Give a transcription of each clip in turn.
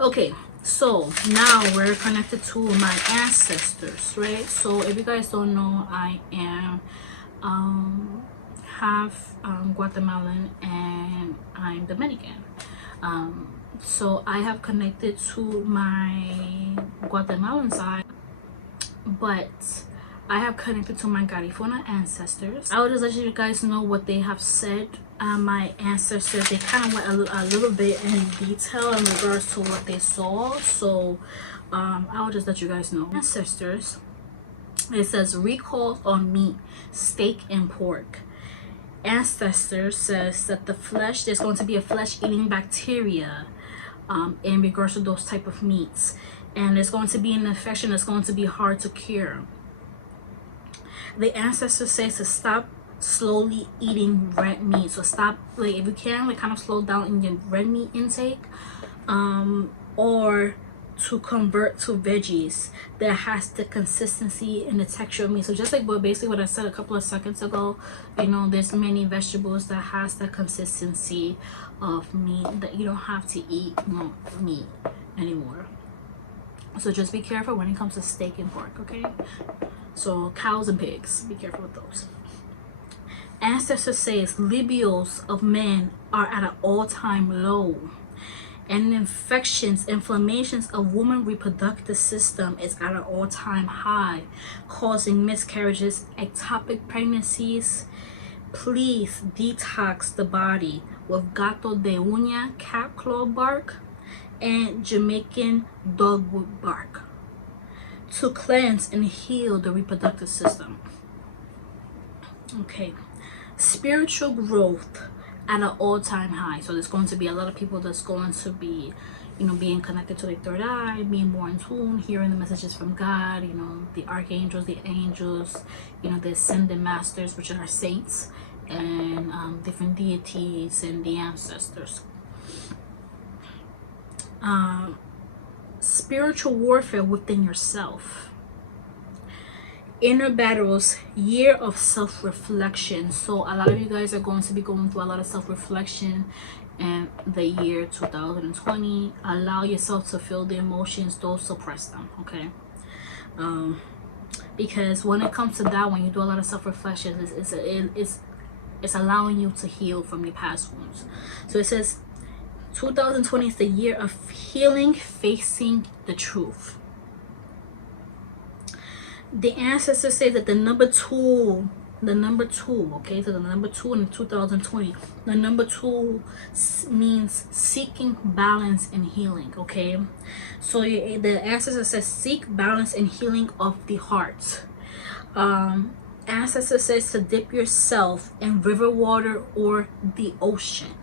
Okay, so now we're connected to my ancestors, right? So if you guys don't know, I am half Guatemalan and I'm Dominican. So I have connected to my Guatemalan side, but I have connected to my Garifuna ancestors. I will just let you guys know what they have said. My ancestors, they kind of went a little bit in detail in regards to what they saw. So I will just let you guys know. Ancestors, it says recalls on meat, steak, and pork. Ancestors says that the flesh, there's going to be a flesh-eating bacteria in regards to those type of meats, and there's going to be an infection that's going to be hard to cure. The ancestor says to stop slowly eating red meat. So stop, like, if you can, like, kind of slow down in your red meat intake, or to convert to veggies that has the consistency and the texture of meat. So just like basically what I said a couple of seconds ago, you know, there's many vegetables that has the consistency of meat, that you don't have to eat meat anymore. So just be careful when it comes to steak and pork, okay? So cows and pigs, be careful with those. Ancestor says libidos of men are at an all-time low, and inflammations of woman reproductive system is at an all-time high, causing miscarriages, ectopic pregnancies. Please detox the body with gato de uña, cat claw bark, and Jamaican dogwood bark to cleanse and heal the reproductive system. Okay, spiritual growth at an all-time high. So there's going to be a lot of people that's going to be, you know, being connected to the third eye, being more in tune, hearing the messages from God, you know, the archangels, the angels, you know, the ascended masters, which are saints, and different deities and the ancestors. Spiritual warfare within yourself. Inner battles, year of self-reflection. So a lot of you guys are going to be going through a lot of self-reflection in the year 2020. Allow yourself to feel the emotions, don't suppress them, okay? Because when it comes to that, when you do a lot of self-reflection, it's allowing you to heal from your past wounds. So it says 2020 is the year of healing, facing the truth. The ancestors say that the number two, okay, so the number 2 in 2020, the number 2 means seeking balance and healing, okay? So the ancestor says seek balance and healing of the heart. Ancestor says to dip yourself in river water or the ocean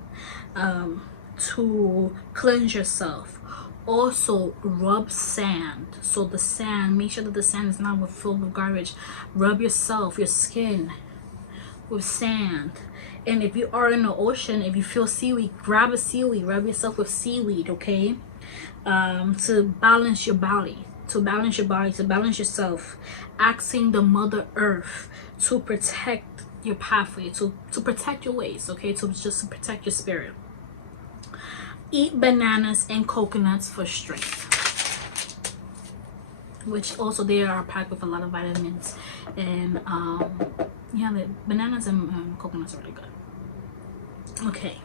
to cleanse yourself. Also rub sand. So the sand, make sure that the sand is not filled with garbage. Rub yourself, your skin with sand. And if you are in the ocean, if you feel seaweed, grab a seaweed, rub yourself with seaweed, okay? To balance your body, to balance yourself. Asking the Mother Earth to protect your pathway, to protect your ways, okay? Just to protect your spirit. Eat bananas and coconuts for strength, which also they are packed with a lot of vitamins, and yeah, the bananas and coconuts are really good. Okay,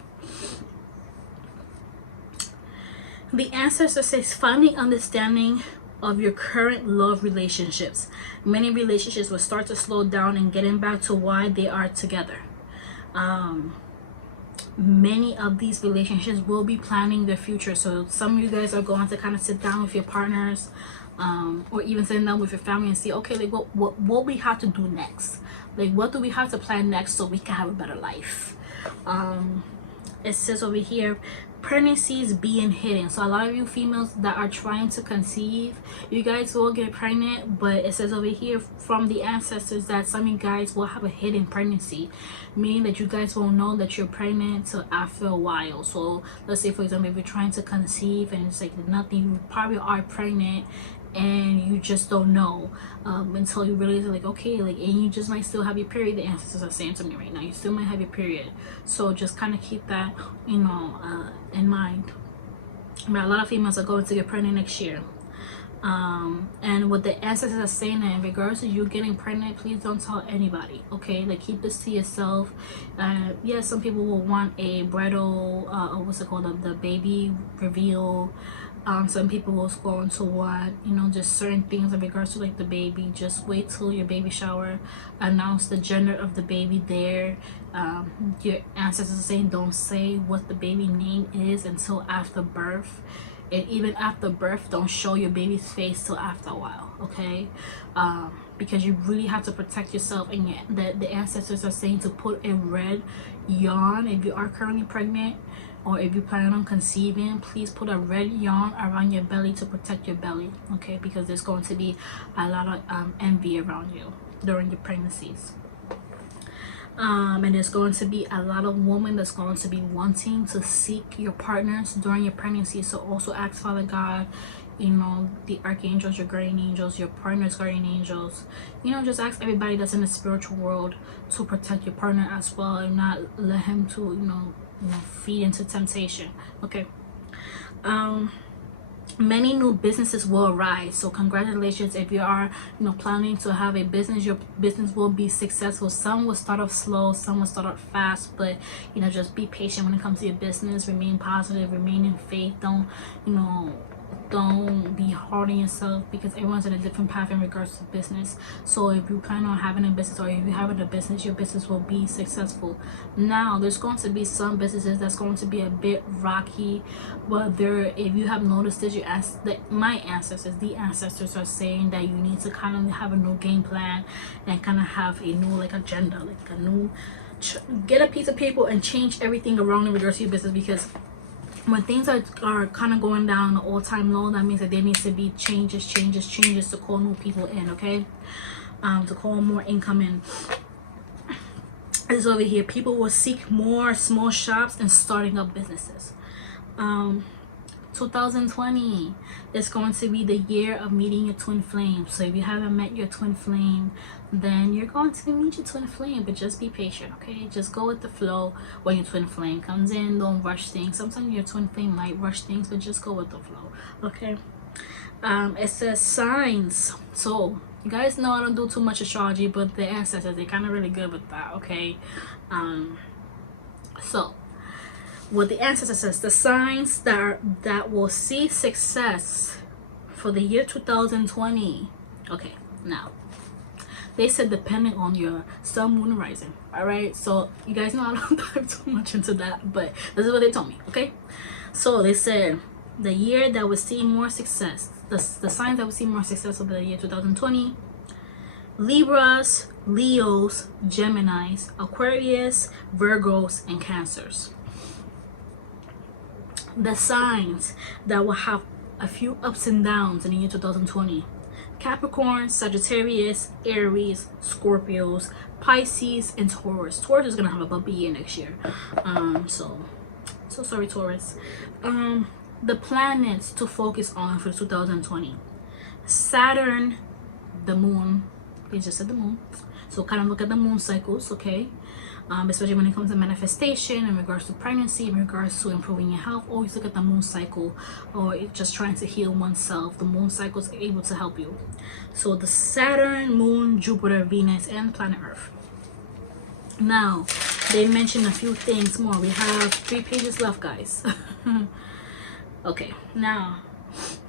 the ancestor says finally understanding of your current love relationships. Many relationships will start to slow down and getting back to why they are together. Many of these relationships will be planning their future. So some of you guys are going to kind of sit down with your partners, or even sitting down with your family and see, okay, like what we have to do next, like what do we have to plan next so we can have a better life. It says over here, pregnancies being hidden. So a lot of you females that are trying to conceive, you guys will get pregnant, but it says over here from the ancestors that some of you guys will have a hidden pregnancy, meaning that you guys won't know that you're pregnant till after a while. So let's say, for example, if you're trying to conceive and it's like nothing, you probably are pregnant and you just don't know until you realize, like, okay, like, and you just might still have your period. The ancestors are saying to me right now, you still might have your period. So just kind of keep that, you know, in mind. but a lot of females are going to get pregnant next year. And what the ancestors are saying that in regards to you getting pregnant, please don't tell anybody, okay? Like, keep this to yourself. Yeah, some people will want a bridal what's it called, the baby reveal. Some people will going to want, you know, just certain things in regards to like the baby. Just wait till your baby shower, announce the gender of the baby there. Your ancestors are saying don't say what the baby name is until after birth. And even after birth, don't show your baby's face till after a while, okay? Because you really have to protect yourself. And the ancestors are saying to put a red yarn if you are currently pregnant, or if you plan on conceiving. Please put a red yarn around your belly to protect your belly, okay? Because there's going to be a lot of envy around you during your pregnancies. And there's going to be a lot of women that's going to be wanting to seek your partners during your pregnancy. So also ask Father God, you know, the archangels, your guardian angels, your partner's guardian angels, you know, just ask everybody that's in the spiritual world to protect your partner as well, and not let him to, you know, feed into temptation, okay? Many new businesses will arise, so congratulations if you are, you know, planning to have a business. Your business will be successful. Some will start off slow, some will start off fast, but you know, just be patient when it comes to your business. Remain positive, remain in faith. Don't, you know, don't be hard on yourself, because everyone's in a different path in regards to business. So if you plan on having a business, or if you have a business, your business will be successful. Now there's going to be some businesses that's going to be a bit rocky, but if you have noticed this, you ask that the ancestors are saying that you need to kind of have a new game plan and kind of have a new like agenda, like a new get a piece of paper and change everything around in regards to your business. Because when things are kind of going down the all-time low, that means that there needs to be changes to call new people in, okay? To call more income in. This over here, people will seek more small shops and starting up businesses. 2020 is going to be the year of meeting your twin flame. So if you haven't met your twin flame, then you're going to meet your twin flame, but just be patient, okay? Just go with the flow. When your twin flame comes in, don't rush things. Sometimes your twin flame might rush things, but just go with the flow, okay? It says signs. So you guys know I don't do too much astrology, but the ancestors, they're kind of really good with that, okay? So what the ancestor says, the signs that will see success for the year 2020. Okay, now they said depending on your sun, moon, and rising. All right, so you guys know I don't dive too much into that, but this is what they told me, okay? So they said the year that will see more success, the signs that will see more success over the year 2020: Libras, Leos, Geminis, Aquarius, Virgos, and Cancers. The signs that will have a few ups and downs in the year 2020: Capricorn, Sagittarius, Aries, Scorpios, Pisces, and Taurus. Taurus is gonna have a bumpy year next year. So sorry, Taurus. The planets to focus on for 2020: Saturn, the moon. They just said the moon. So kind of look at the moon cycles, okay? Especially when it comes to manifestation, in regards to pregnancy, in regards to improving your health. Always look at the moon cycle, or just trying to heal oneself. The moon cycle is able to help you. So the Saturn, Moon, Jupiter, Venus, and planet Earth. Now they mentioned a few things more. We have 3 pages left, guys. Okay, now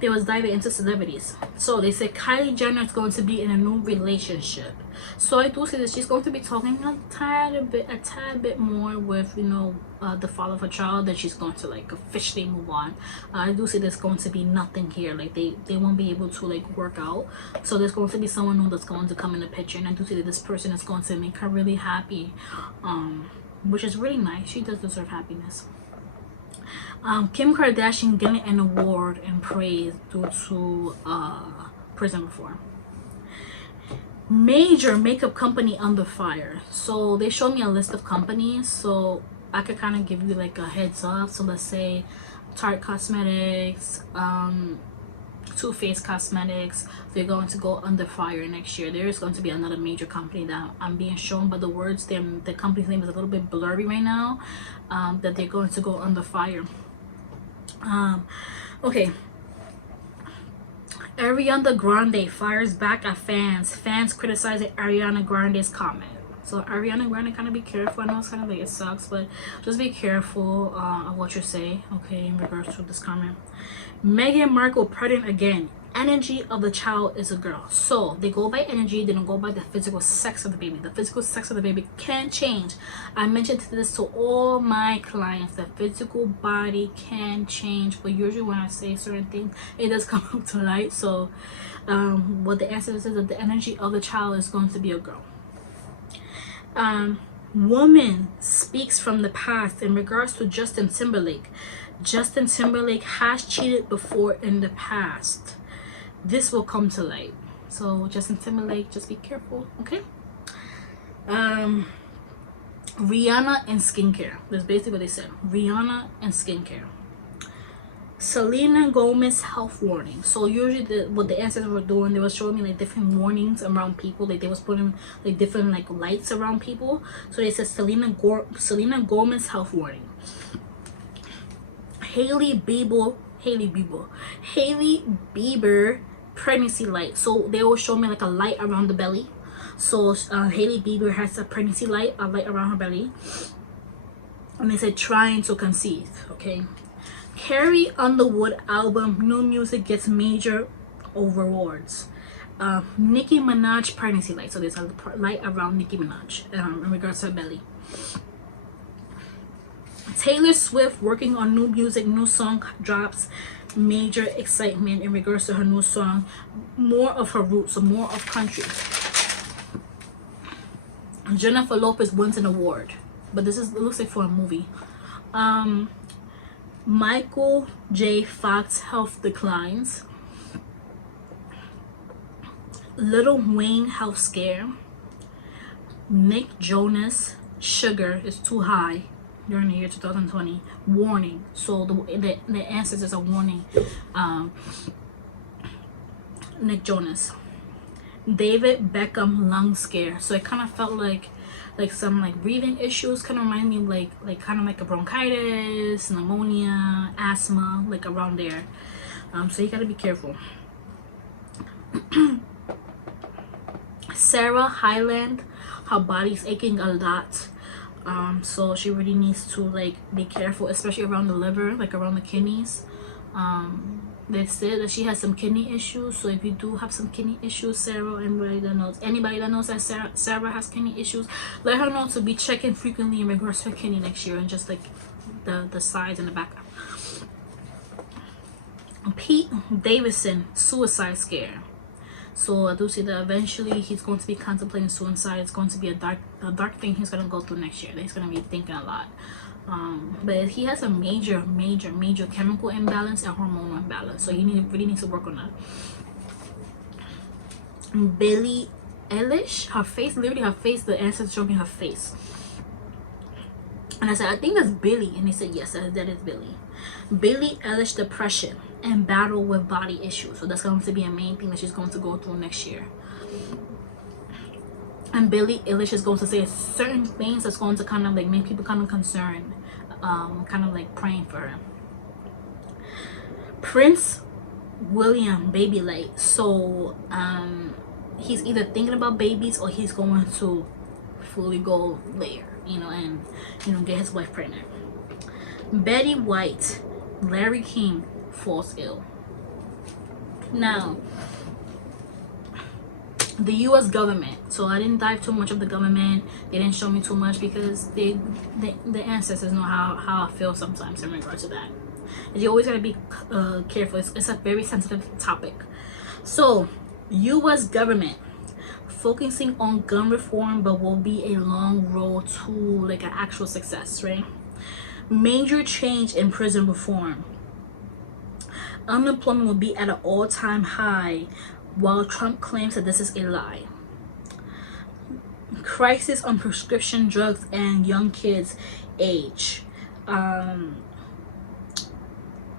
they was diving into celebrities. So they said Kylie Jenner is going to be in a new relationship. So I do see that she's going to be talking a tad bit more with, you know, the father of her child, that she's going to like officially move on. I do see there's going to be nothing here, like they won't be able to like work out. So there's going to be someone new that's going to come in the picture, and I do see that this person is going to make her really happy, which is really nice. She does deserve happiness. Kim Kardashian getting an award and praise due to prison reform. Major makeup company under fire. So they showed me a list of companies, so I could kind of give you like a heads up. So let's say Tarte Cosmetics, Too Faced Cosmetics, they're going to go under fire next year. There is going to be another major company that I'm being shown by the words. The company's name is a little bit blurry right now, that they're going to go under fire. Okay. Ariana Grande fires back at fans. Fans criticizing Ariana Grande's comment. So Ariana Grande, kind of be careful. I know it's kind of like it sucks, but just be careful of what you say, okay, in regards to this comment. Meghan Markle pregnant again. Energy of the child is a girl. So they go by energy, they don't go by the physical sex of the baby. The physical sex of the baby can change. I mentioned this to all my clients. The physical body can change, but usually when I say certain things, it does come up to light. So what the answer is that the energy of the child is going to be a girl. Woman speaks from the past in regards to Justin Timberlake. Justin Timberlake has cheated before in the past. This will come to light. So Justin Timberlake, just be careful, okay? Rihanna and skincare. That's basically what they said. Rihanna and skincare. Selena Gomez health warning. So usually what the ancestors were doing, they were showing me like different warnings around people. Like they was putting like different like lights around people. So they said Selena Gomez health warning. Hailey Bieber pregnancy light. So they will show me like a light around the belly. So Hailey Bieber has a pregnancy light, a light around her belly, and they said trying to conceive. Okay. Carrie Underwood album new music gets major awards. Nicki Minaj pregnancy light. So there's a light around Nicki Minaj in regards to her belly. Taylor Swift working on new music, new song drops, major excitement in regards to her new song, more of her roots, so more of country. Jennifer Lopez wins an award, but this is, it looks like for a movie. Michael J. Fox health declines. Lil Wayne health scare. Nick Jonas sugar is too high during the year 2020 warning. So the answers is a warning. Nick Jonas. David Beckham lung scare. So it kind of felt like some like breathing issues, kind of remind me of like kind of like a bronchitis, pneumonia, asthma, like around there. So you gotta be careful. Sarah Hyland, her body's aching a lot. So she really needs to like be careful, especially around the liver, like around the kidneys. They said that she has some kidney issues. So if you do have some kidney issues, Sarah, anybody that knows that Sarah has kidney issues, let her know to be checking frequently in regards to her kidney next year, and just like the sides and the back. Pete Davidson suicide scare. So I do see that eventually he's going to be contemplating suicide. It's going to be a dark thing he's going to go through next year. He's going to be thinking a lot. But he has a major chemical imbalance and hormonal imbalance. So he really needs to work on that. Billie Eilish, her face, literally her face, the answer showed me her face. And I said, I think that's Billie. And they said, yes, that is Billie. Billie Eilish depression and battle with body issues. So that's going to be a main thing that she's going to go through next year. And Billie Eilish is going to say certain things that's going to kind of like make people kind of concerned, kind of like praying for her. Prince William baby light. So he's either thinking about babies or he's going to fully go there, and get his wife pregnant. Betty White, Larry King falls ill. Now, the U.S. government. So I didn't dive too much of the government. They didn't show me too much because the ancestors know how I feel sometimes in regards to that. And you always gotta be careful. It's a very sensitive topic. So, U.S. government focusing on gun reform, but will be a long road to like an actual success, right? Major change in prison reform. Unemployment will be at an all-time high, while Trump claims that this is a lie. Crisis on prescription drugs and young kids age.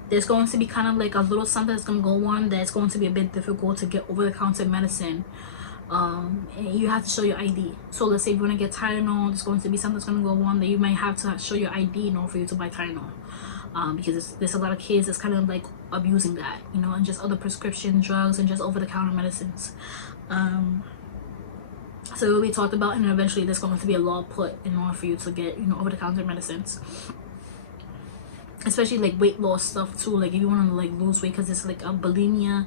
There's going to be kind of like a little something that's going to go on that's going to be a bit difficult to get over-the-counter medicine. And you have to show your ID. So let's say if you want to get Tylenol, there's going to be something that's going to go on that you might have to show your ID in order for you to buy Tylenol. because there's a lot of kids that's kind of like abusing that, you know, and just other prescription drugs and just over-the-counter medicines. So it will be talked about, and eventually there's going to be a law put in order for you to get, you know, over-the-counter medicines, especially like weight loss stuff too. Like if you want to like lose weight, because it's like a bulimia,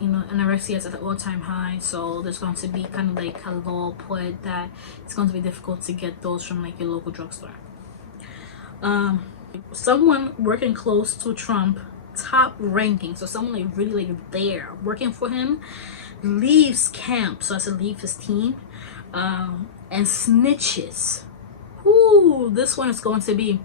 you know, anorexia is at an all-time high, so there's going to be kind of like a law put that it's going to be difficult to get those from like your local drugstore. Someone working close to Trump, top ranking, so someone like really like there working for him, leaves camp, so I said leave his team, and snitches. Ooh, this one is going to be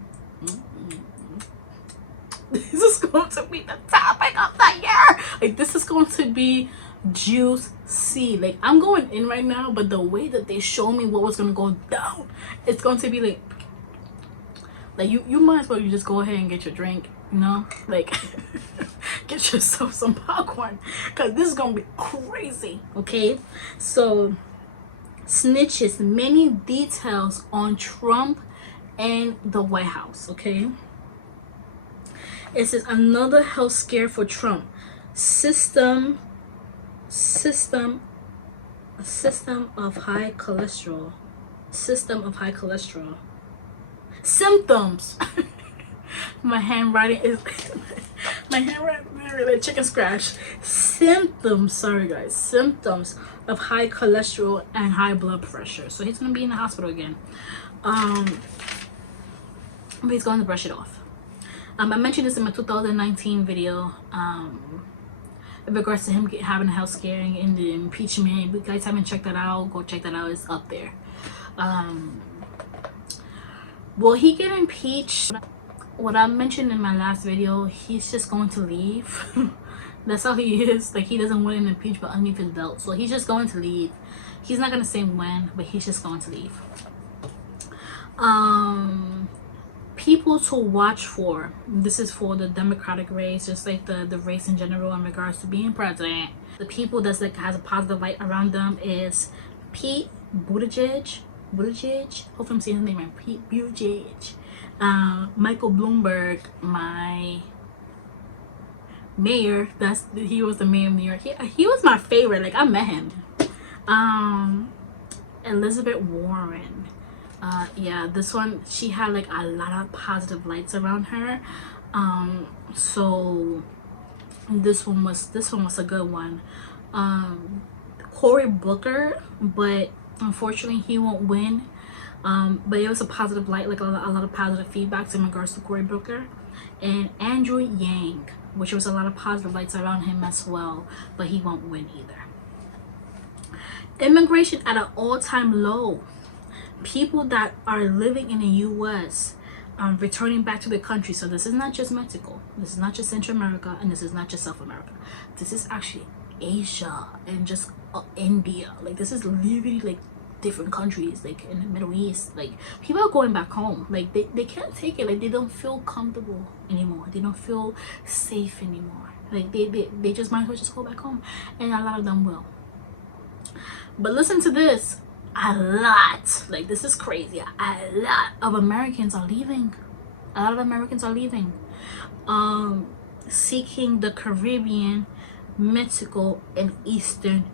this is going to be the topic of the year. Like this is going to be juicy. Like I'm going in right now, but the way that they show me what was going to go down, it's going to be like you might as well you just go ahead and get your drink, you know, like get yourself some popcorn, because this is gonna be crazy. Okay, so snitches many details on Trump and the White House. Okay, it says another health scare for Trump. System of high cholesterol. Symptoms. My handwriting is really chicken scratch. Symptoms, sorry guys, symptoms of high cholesterol and high blood pressure. So he's gonna be in the hospital again. But he's going to brush it off. I mentioned this in my 2019 video, in regards to him having a health scare and the impeachment. If you guys haven't checked that out, go check that out. It's up there. Will he get impeached? What I mentioned in my last video, he's just going to leave. That's how he is. Like he doesn't want an impeachment underneath his belt, so he's just going to leave. He's not gonna say when, but he's just going to leave. People to watch for. This is for the Democratic race, just like the race in general in regards to being president. The people that's like has a positive light around them is Pete Buttigieg. Hopefully I'm saying his name right. Pete Buttigieg. Michael Bloomberg, my mayor. He was the mayor of New York. He was my favorite. Like I met him. Elizabeth Warren. Yeah, this one, she had like a lot of positive lights around her. So this one was a good one. Cory Booker, but unfortunately he won't win. But it was a positive light, like a lot of positive feedbacks in regards to Cory Booker. And Andrew Yang, which was a lot of positive lights around him as well, but he won't win either. Immigration at an all-time low. People that are living in the U.S. Returning back to their country. So this is not just Mexico, this is not just Central America, and this is not just South America. This is actually Asia and just India. Like this is literally like different countries, like in the Middle East. Like people are going back home. Like they can't take it. Like they don't feel comfortable anymore. They don't feel safe anymore. Like they just might as well just go back home, and a lot of them will. But listen to this. A lot, like this is crazy, a lot of Americans are leaving. Seeking the Caribbean, Mexico, and Eastern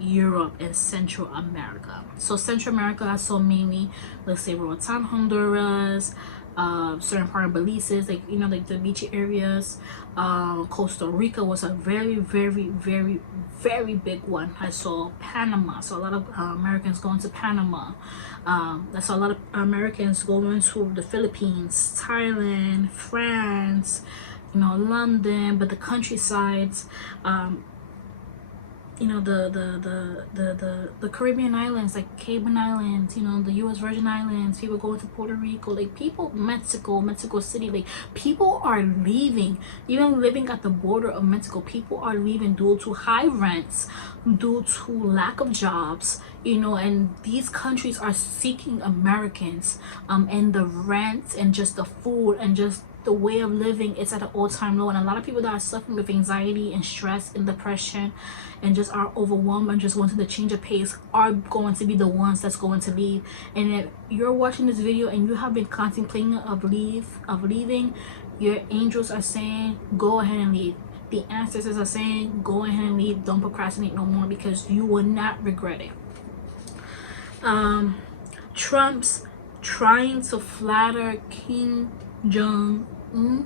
Europe and Central America. So Central America, I saw mainly, let's say, Roatan, Honduras, certain part of Belize, like, you know, like the beachy areas. Costa Rica was a very, very, very, very big one. I saw Panama, so a lot of Americans going to Panama. I saw a lot of Americans going to the Philippines, Thailand, France, you know, London, but the countrysides, you know, the Caribbean islands, like Cayman Islands, you know, the U.S. Virgin Islands. People going to Puerto Rico, like people, Mexico City. Like people are leaving. Even living at the border of Mexico, people are leaving due to high rents, due to lack of jobs, you know. And these countries are seeking Americans, and the rent and just the food and just the way of living is at an all-time low, and a lot of people that are suffering with anxiety and stress and depression and just are overwhelmed and just wanting to change a pace are going to be the ones that's going to leave. And if you're watching this video and you have been contemplating of leaving, your angels are saying go ahead and leave. The ancestors are saying go ahead and leave. Don't procrastinate no more, because you will not regret it. Trump's trying to flatter Kim Jong-un,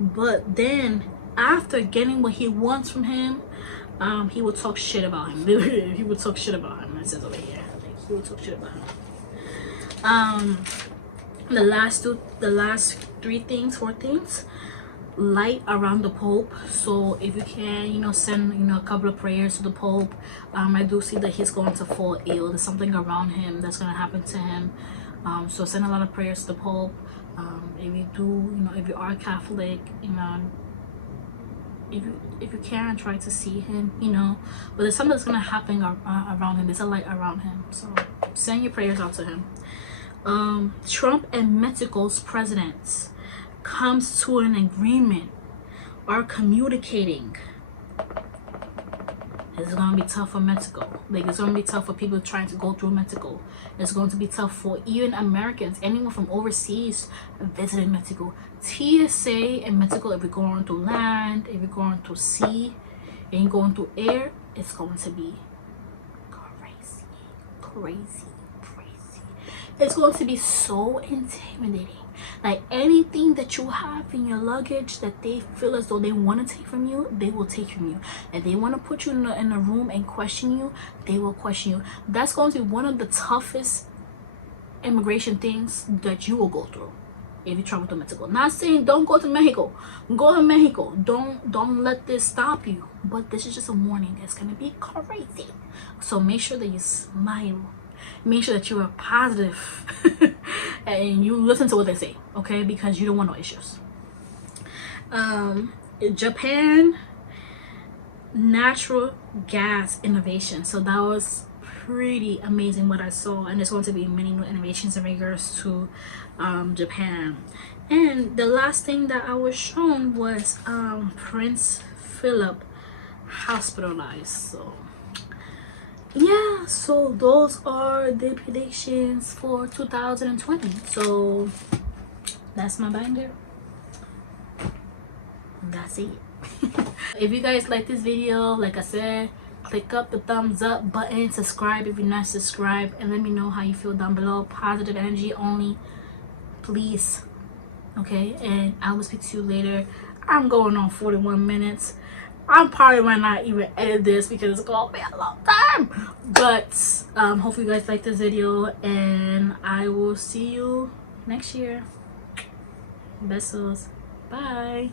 but then after getting what he wants from him, he will talk shit about him. He will talk shit about him. It says over here, like, he will talk shit about him. The last 4 things. Light around the Pope. So if you can, you know, send, you know, a couple of prayers to the Pope. I do see that he's going to fall ill. There's something around him that's going to happen to him. So send a lot of prayers to the Pope. If you do, you know, if you are Catholic, you know, if you can, try to see him, you know. But there's something that's going to happen around him. There's a light around him. So send your prayers out to him. Trump and Mexico's presidents comes to an agreement, are communicating. It's gonna be tough for Mexico. Like, it's gonna be tough for people trying to go through Mexico. It's going to be tough for even Americans, anyone from overseas visiting Mexico. TSA in Mexico, if you're going through land, if you're going through sea, and you're going through air, it's going to be crazy. It's going to be so intimidating. Like, anything that you have in your luggage that they feel as though they want to take from you, they will take from you. If they want to put you in a room and question you, they will question you. That's going to be one of the toughest immigration things that you will go through if you travel to Mexico. Not saying don't go to Mexico. Go to Mexico. Don't let this stop you. But this is just a warning. It's going to be crazy. So make sure that you smile. Make sure that you are positive and you listen to what they say, okay? Because you don't want no issues. Japan natural gas innovation. So that was pretty amazing what I saw, and there's going to be many new innovations in regards to Japan. And the last thing that I was shown was Prince Philip hospitalized. So yeah, so those are the predictions for 2020. So that's my binder. That's it. If you guys like this video, like I said, click up the thumbs up button, subscribe if you're not subscribed, and let me know how you feel down below. Positive energy only, please. Okay, and I will speak to you later. I'm going on 41 minutes. I probably might not even edit this because it's gonna be a long time, but hopefully you guys like this video, and I will see you next year. Besos. Bye.